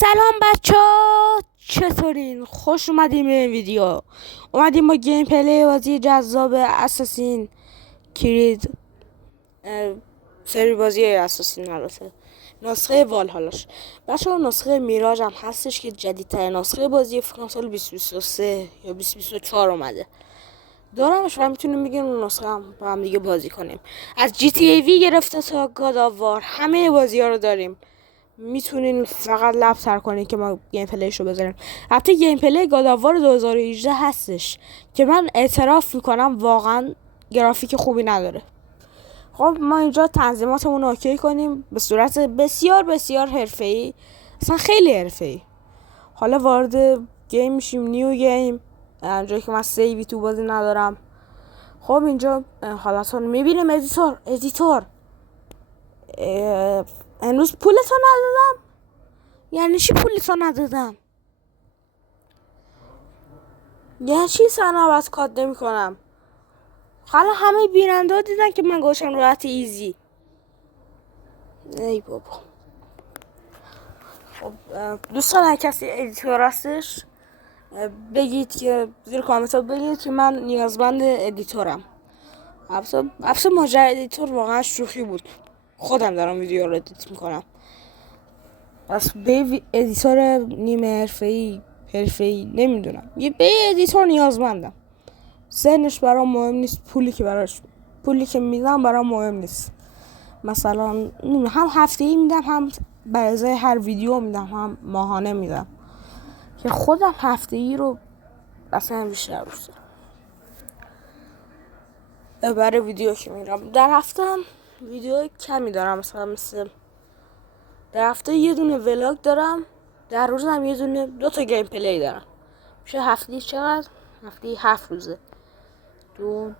سلام بچه‌ها، چطورین؟ خوش اومدیم به این ویدیو. اومدیم با گیم پلی بازی جذاب اساسین کرید، سری بازی اساسین، البته نسخه والهالاش. بچه‌ها نسخه میراج هم هستش که جدیدترین نسخه بازی، فکر کنم سال 2023 یا 2024 اومده. دارمش و میتونیم بگیم اون نسخه هم با هم دیگه بازی کنیم. از جی تی ای وی گرفته تا گاد آف وار همه بازی ها رو داریم. میتونین فقط لب تر کنین که ما گیم پلیش رو بذاریم. البته گیم پلی گاد آف وار 2018 هستش که من اعتراف میکنم واقعا گرافیک خوبی نداره. خب ما اینجا تنظیماتمون رو اوکی کنیم به صورت بسیار بسیار حرفه‌ای، اصلا خیلی حرفه‌ای. حالا وارد گیم میشیم، نیو گیم، جایی که من سیوی تو بازی ندارم. خب اینجا حالتون میبینیم. ادیتور امروز پولتو ندادم. یعنی چی پولتو ندادم؟ یعنی چی سنم از کاد نمی کنم؟ حالا همه بیننده ها دیدن که من گوشم راحت ایزی. ای بابا. خب دوستان هر کسی ادیتور هستش بگید که زیر کامنت ها بگید که من نیازمند ادیتورم. البته ماجرا ادیتور واقعا شوخی بود. خودم دارم ویدیو رو ادیت میکنم. پس به ادیتور نیمه حرفه‌ای نمیدونم. یه به ادیتور نیازمندم. سنش برام مهم نیست، پولی که میدم برام مهم نیست. مثلا هم هفته‌ای میدم، هم برای هر ویدیو میدم، هم ماهانه میدم که خودم هفته‌ای رو اصلا بیشتر دوست دارم. برای ویدیو که میرم در هفته هم ویدیو کمی دارم، مثل در هفته یه دونه ولاگ دارم، در روز هم یه دونه 2 تا گیم پلی دارم. میشه هفته‌ای چقدر؟ هفته‌ای 7 روزه. 2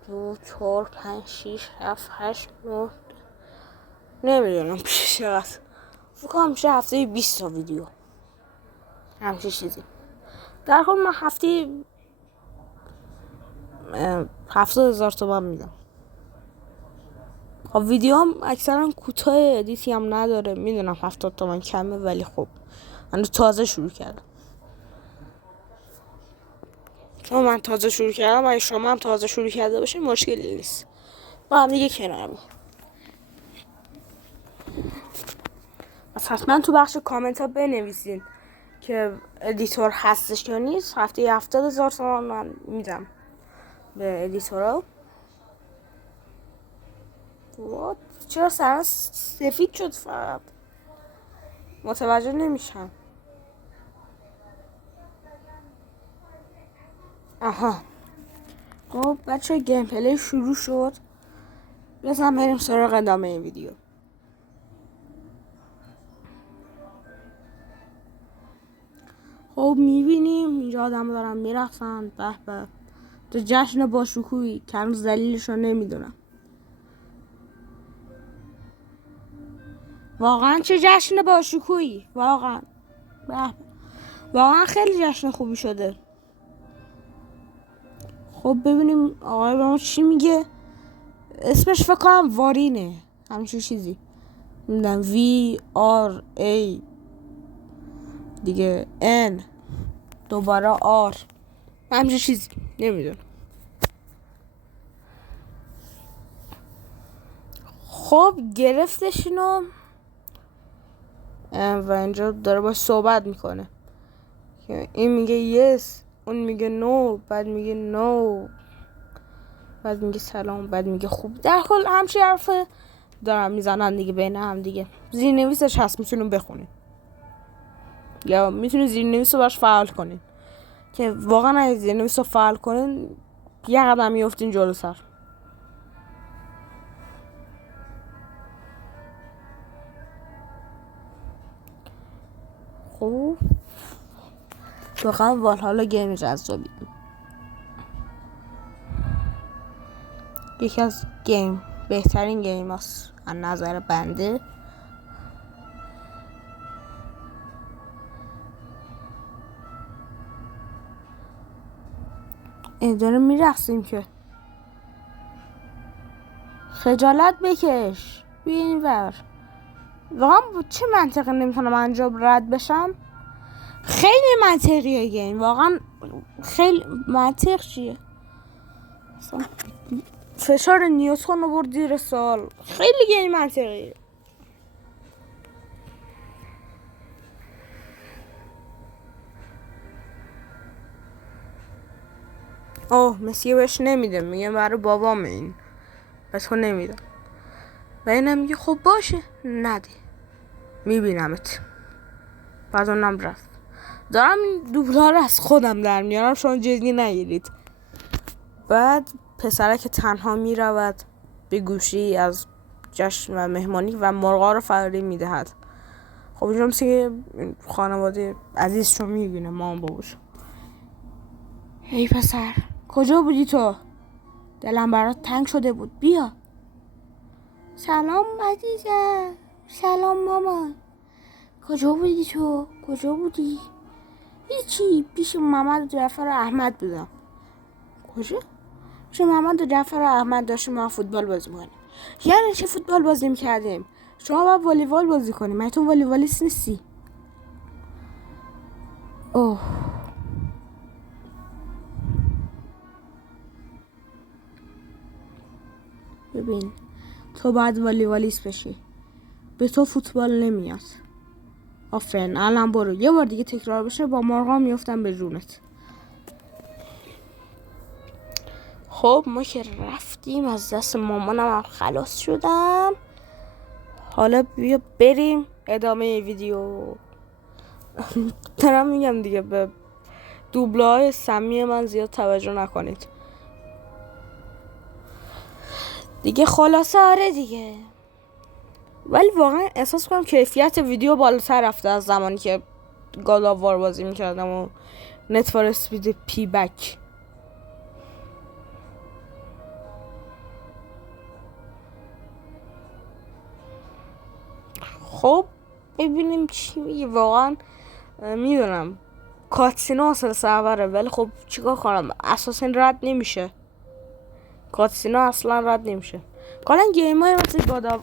4 5 6 7 8 9 نمیدونم پیش چقدر. فکر کنم میشه هفته 20 تا ویدیو، همچین چیزی. در حال من هفته 70,000 تومان میدم. خب ویدیو هم اکثرا کوتاه، ادیتی هم نداره. میدونم 70 تومان کمه، ولی خب من تازه شروع کردم. چون من تازه شروع کردم، اگه شما هم تازه شروع کرده باشین مشکلی نیست، با هم دیگه کنارمی. پس حتما تو بخش کامنت ها بنویسین که ادیتور هستش یا نیست. هفته 70,000 تومان من میدم به ادیتورا. چرا سرم سفید شد؟ فقط متوجه نمیشم. آها خب بچه گیم پلی شروع شد. بزن بریم سراغ ادامه این ویدیو. خب میبینیم اینجا آدم دارن میرقصن. به به، تو جشن باشکوهی که هنوز دلیلش رو نمیدونم. واقعا چه جشن باشکوهی، واقعا خیلی جشن خوبی شده. خب ببینیم آقای به ما چی میگه. اسمش فکر کنم وارینه، همچین چیزی. نمیدونم VRA دیگه N دوباره R، همچین چیزی، نمیدونم. خب گرفتش اینو و اینجا داره باش صحبت میکنه. این میگه yes، اون میگه no، بعد میگه no، بعد میگه سلام، بعد میگه خوب. در کل همچین حرف دارم میزنن دیگه بین هم دیگه. زیرنویسش هست، میتونیم بخونیم یا میتونیم زیرنویس رو باش فعال کنین که واقعا اگه زیرنویس رو فعال کنین یه قدم میافتین جلو سر. خب واقعا والهالا گیم جذابی، یکی از بهترین گیم هست از نظر بنده. داریم میرقصیم که خجالت بکش، بیا این ور. واقعا چه منطقی نمیتونم انجام رد بشم؟ خیلی منطقیه گیم، واقعا خیلی منطق چیه اصلا. فشار نیوتن رو برد زیر سال. خیلی گیم منطقیه. اوه مسیح بهش نمیده، میگه برای بابام این به تو نمیدم و اینم میگه خب باشه نده میبینمت. بعد اونم رفت. دارم این دوبلار از خودم در میارم، شما جدی نگیرید. بعد پسره که تنها میرود به گوشی از جشن و مهمانی و مرغا رو فراری میدهد. خب اینجا مثل که خانواده عزیزشو میبینه، مامان بابوشو. هی پسر کجا بودی تو؟ دلم برات تنگ شده بود، بیا. سلام عزیزم. سلام مامان. کجا بودی تو؟ کجا بودی؟ هیچی، پیش محمد و جعفر و احمد بودم. کجا؟ پیش محمد و جعفر و احمد داشتیم ما فوتبال بازی می‌کردیم. یعنی چه فوتبال بازی می‌کردیم؟ شما باید والیبال بازی کنیم. من تو والیبالیست نیستی. اوه ببین، تو باید والیبالیست بشی. به تو فوتبال نمیاد. آفرین، الان برو یه بار دیگه تکرار بشه با مرغا میافتم به جونت. خب ما که رفتیم، از دست مامانم هم خلاص شدم. حالا بیا بریم ادامه ویدیو. دارم میگم دیگه به دوبله‌های سمی من زیاد توجه نکنید دیگه. خلاصه آره دیگه، ولی واقعا احساس کنم کیفیت ویدیو بالاتر رفته از زمانی که گاد آف وار بازی میکردم و نت فور اسپید پی بک. خب ببینیم چی میگه. واقعا میدونم کاتسینا اصلا سروره، ولی خب چیکار کنم، اساسا رد نمیشه. کاتسینا اصلا رد نمیشه. کلا گیم های مثل گادا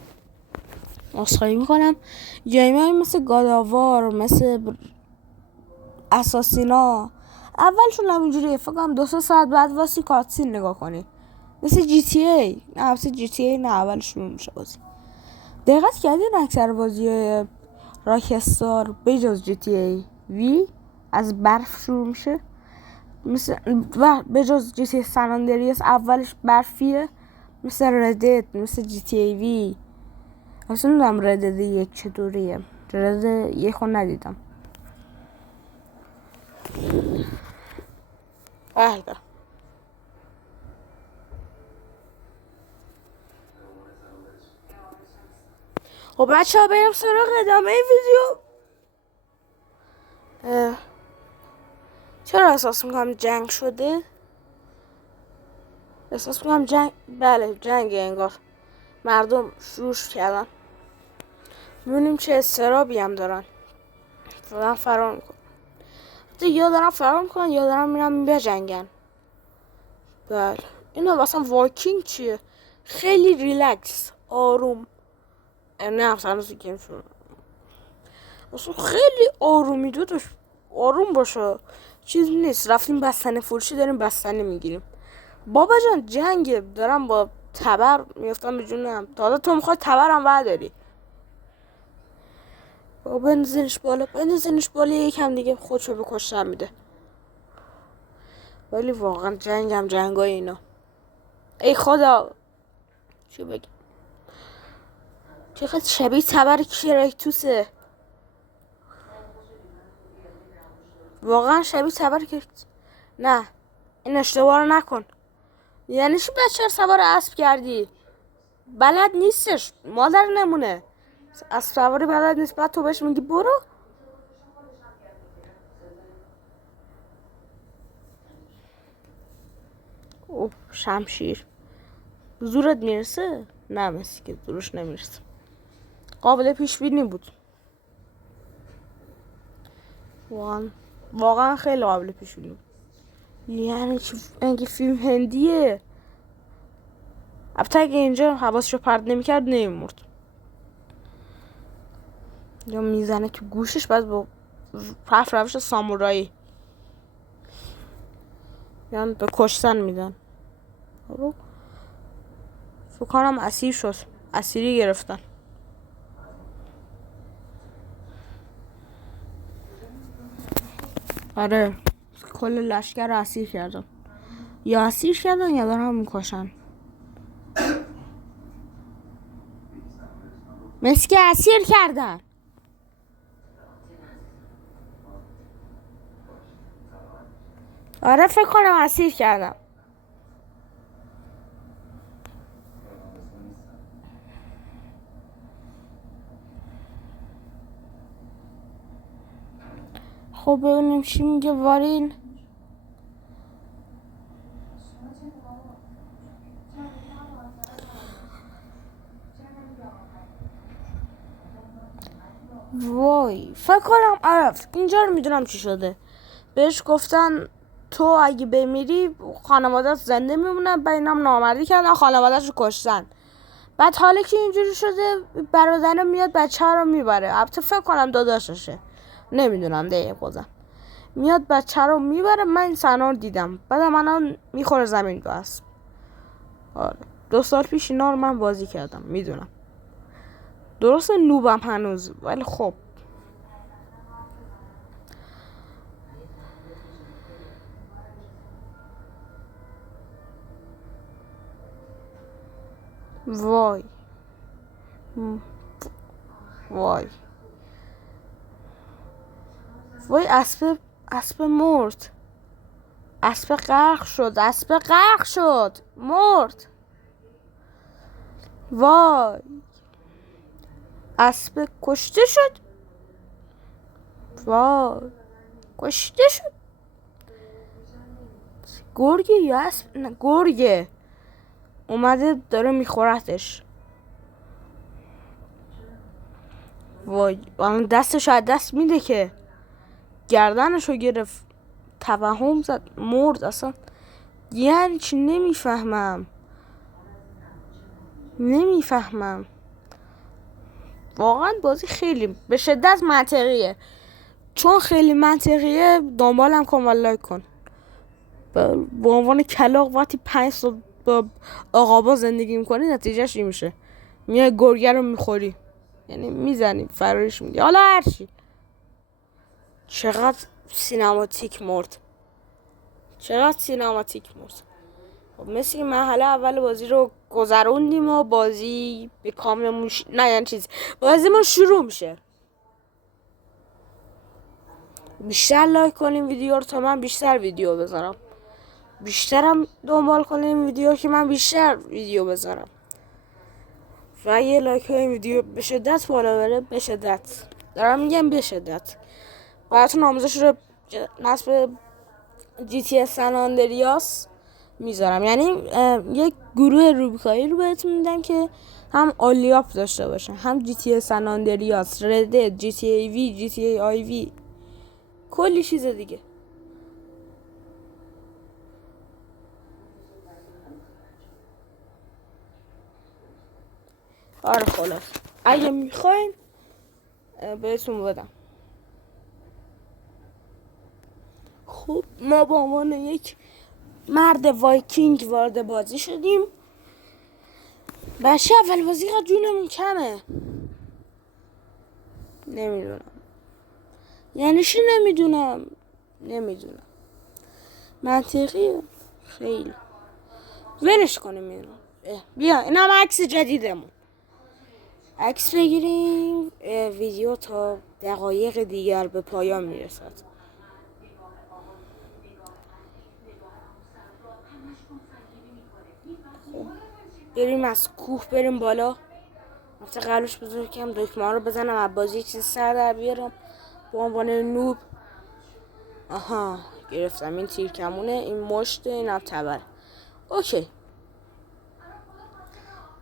اصخایی میکنم، گیم های مثل گاداوار، مثل اساسینا اولشون همینجوریه. فکر کنم 2-3 ساعت بعد واسه کاتسین نگاه کنی. مثل جی تی ای نه، مثل جی تی ای نه، اولش شروع میشه بازی. دقت کردین اکثر بازی راکستار بجز جی تی ای وی از برف شروع میشه؟ مثل و بجز جی تی ای سان اندریاس اولش برفیه، مثل ردد، مثل جی تی ای وی. اصلا نمیدونم ردد یک چطوریه. ردد یک رو ندیدم. بله خب بچه ها بریم سراغ ادامه ویدیو. چرا احساس میکنم جنگ شده؟ احساس میکنم جنگ، بله جنگه انگار. مردم شروع کردن. ببینیم چه استرابی هم دارن. دارن فرار میکنن. یا دارن فرار میکنن یا دارن میرن بجنگن. بله اینا مثلا واکینگ چیه؟ خیلی ریلکس آروم. نه اصلا گیم شروع اصلا خیلی آرومی داداش، آروم باشه. چیز نیست رفتیم بستنه فروشی داریم بستنه میگیریم. بابا جان جنگه، دارم با تبر میفتم به جونم. حالا تو میخوای تبرم برداری؟ بابا بندازینش بالا، بندازینش بالا، یکم دیگه خودشو بکشتن میده. ولی واقعا جنگم جنگای اینا. ای خدا چی بگم، چقدر شبیه تبر کرکتوسه. واقعا شبیه تبر کرکتوس. نه این اشتباه رو نکن. یعنی چی بچه رو سوار اسب کردی؟ بلد نیستش، مادر نمونه. اسب سواری بلد نیست، بعد تو بهش میگی برو. اوه شمشیر زورت میرسه؟ نه مثل که زورش نمیرسه. قابل پیش بینی بود. واقعا خیلی قابل پیش بینی بود. یعنی چی؟ اینکه فیلم هندیه. البته اگه اینجا حواسشو پرت نمیکرد نمیمرد. یا میزنه تو گوشش بعد با روش سامورایی، یعنی به کشتن میدن. فکر کنم اسیر شد، اسیری گرفتن. آره کل لشکر رو اسیر کردن، یا اسیر کردن یا دارن میکشن. مثل که اسیر کردن. آره فکر کنم اسیر کردم. خب ببینیم چی میگه وارین. وای فکر کنم عرفت اینجا رو میدونم چی شده. بهش گفتن تو اگه بمیری خانوادت زنده میمونن، بعد اینم نامردی کردن خانوادت رو کشتن. بعد حالا که اینجوری شده برادر میاد بچه ها رو میبره. البته فکر کنم داداششه، نمیدونم دقیقا. میاد بچه رو میبره. من این صحنه رو دیدم. بعد من میخوره زمین گاز. 2 سال پیش اینا رو من بازی کردم، میدونم. درست نوبم هنوز، ولی خب وای وای وای اسب مرد. اسب غرق شد مرد. وای اسب کشته شد. وای کشته شد. گرگه یا اسب؟ نه گرگه اومده داره میخورتش. وای دستش از دست میده که گردنشو گرفت، توهم زد مرد. اصلا یعنی چی؟ نمیفهمم واقعا. بازی خیلی به شدت منطقیه. چون خیلی منطقیه دنبالم کن و لایک کن. به عنوان کلاغ وقتی 5 سال با آقابا زندگی میکنی نتیجهش این میشه میای گرگه رو میخوری، یعنی میزنی فرارش میدی. حالا هرچی. چقدر سینماتیک مرد. خب مثل که مرحله اول بازی رو گذروندیم و بازی به کامل نه یعنی چیز بازیمون شروع میشه. بیشتر لایک کنیم ویدیو رو تا من بیشتر ویدیو بذارم. بیشترم دنبال کنیم ویدیو که من بیشتر ویدیو بذارم. و یه لایک این ویدیو به شدت بالا بره. به شدت دارم میگم، به شدت. براتون آموزش رو نصب GTA سن آندریاس میذارم. یعنی یک گروه روبیکایی رو بهتون میدم که هم آلیاپ داشته باشه، هم GTA سن آندریاس، ردد، GTA V، GTA IV، کلی چیز دیگه. آره خلاص اگه میخواین بهتون بدم. خب ما با عنوان یک مرد وایکینگ وارد بازی شدیم. بچه اول بازی که جونمون کمه. نمیدونم یعنی چی. نمیدونم منطقیه خیلی. ولش کنیم اینو. بیا این هم عکس جدیدمون. عکس بگیریم. ویدیو تا دقایق دیگر به پایان میرسد. بریم از کوه بریم بالا. وقتی قبلش بذارم کم دکمه رو بزنم از بازی چیز سر در بیارم به عنوان نوب. آها گرفتم. این تیر کمونه، این مشت، این هم تبر. اوکی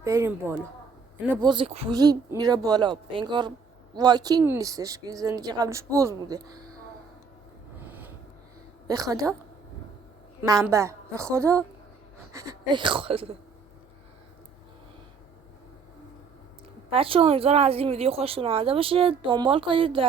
بریم بالا. این بز کوهی میره بالا. انگار وایکینگ نیستش که زندگی قبلش بز بوده. به خدا منبع. به خدا ای خدا. بچه امیدوارم از این ویدیو خوشتون اومده باشه. دنبال کنید.